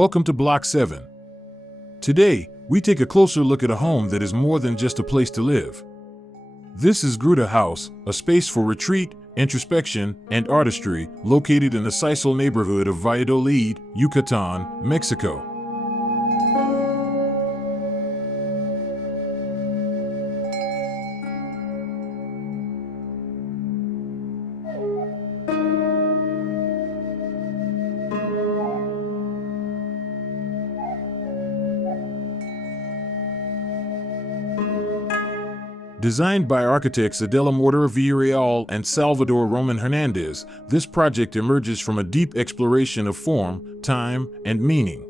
Welcome to Block 7. Today, we take a closer look at a home that is more than just a place to live. This is Gruta House, a space for retreat, introspection, and artistry located in the Sisal neighborhood of Valladolid, Yucatán, Mexico. Designed by architects Adela Villarreal and Salvador Román Hernández, this project emerges from a deep exploration of form, time, and meaning.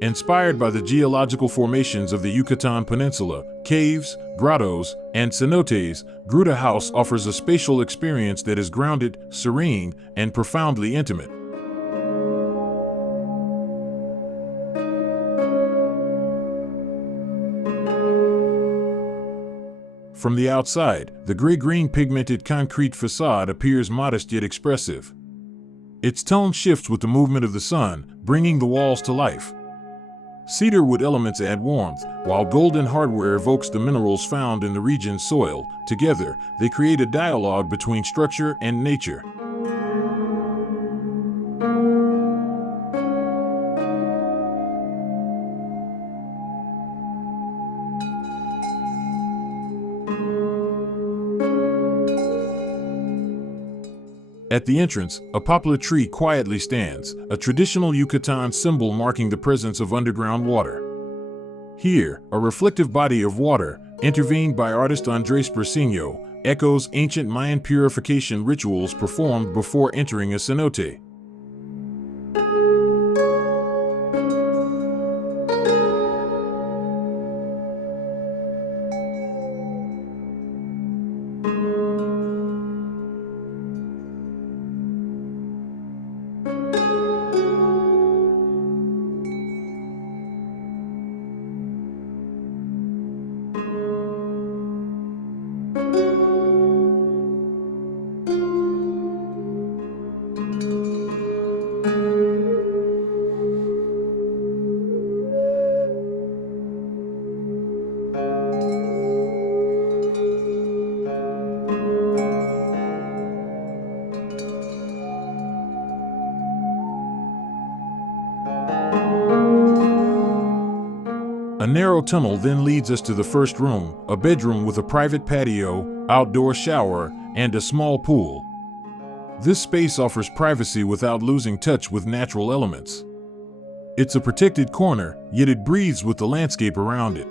Inspired by the geological formations of the Yucatán Peninsula, caves, grottos, and cenotes, Gruta House offers a spatial experience that is grounded, serene, and profoundly intimate. From the outside, the gray-green pigmented concrete facade appears modest yet expressive. Its tone shifts with the movement of the sun, bringing the walls to life. Cedar wood elements add warmth, while golden hardware evokes the minerals found in the region's soil. Together, they create a dialogue between structure and nature. At the entrance, a poplar tree quietly stands, a traditional Yucatán symbol marking the presence of underground water. Here, a reflective body of water, intervened by artist Andrés Briceño, echoes ancient Mayan purification rituals performed before entering a cenote. A narrow tunnel then leads us to the first room, a bedroom with a private patio, outdoor shower, and a small pool. This space offers privacy without losing touch with natural elements. It's a protected corner, yet it breathes with the landscape around it.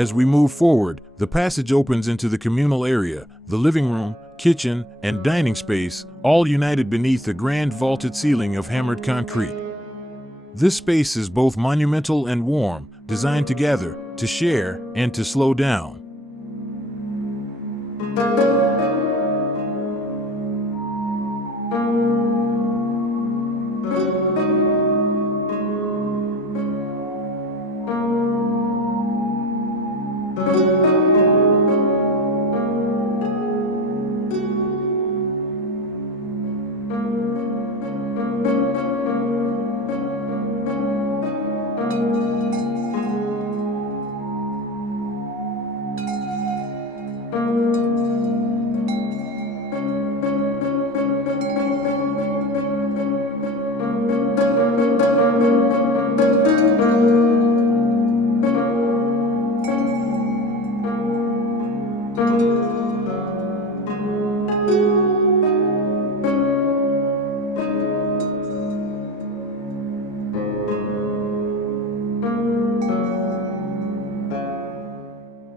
As we move forward, the passage opens into the communal area, the living room, kitchen, and dining space, all united beneath a grand vaulted ceiling of hammered concrete. This space is both monumental and warm, designed to gather, to share, and to slow down.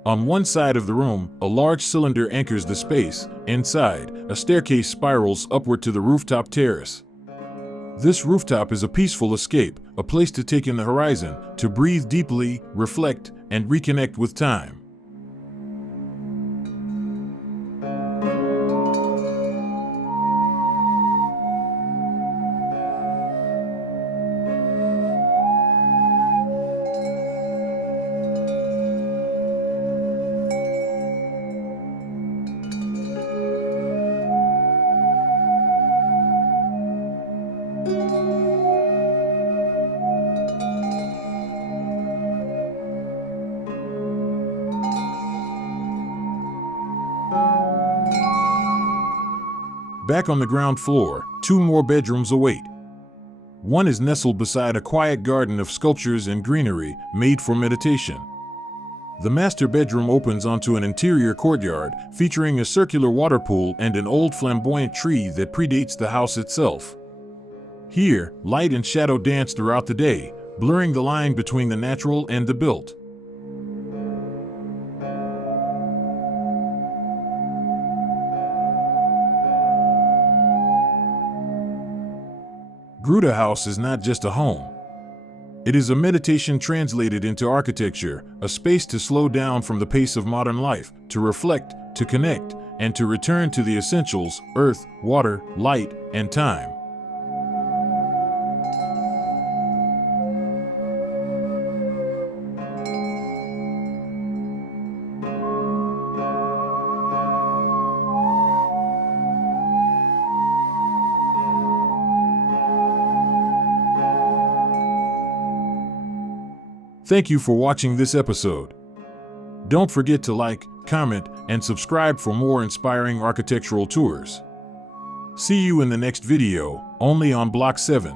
On one side of the room, a large cylinder anchors the space. Inside, a staircase spirals upward to the rooftop terrace. This rooftop is a peaceful escape, a place to take in the horizon, to breathe deeply, reflect, and reconnect with time. Back on the ground floor, 2 more bedrooms await. One is nestled beside a quiet garden of sculptures and greenery made for meditation. The master bedroom opens onto an interior courtyard featuring a circular water pool and an old flamboyant tree that predates the house itself. Here, light and shadow dance throughout the day, blurring the line between the natural and the built. Gruta House is not just a home. It is a meditation translated into architecture, a space to slow down from the pace of modern life, to reflect, to connect, and to return to the essentials: earth, water, light, and time. Thank you for watching this episode. Don't forget to like, comment, and subscribe for more inspiring architectural tours. See you in the next video, only on Block 7.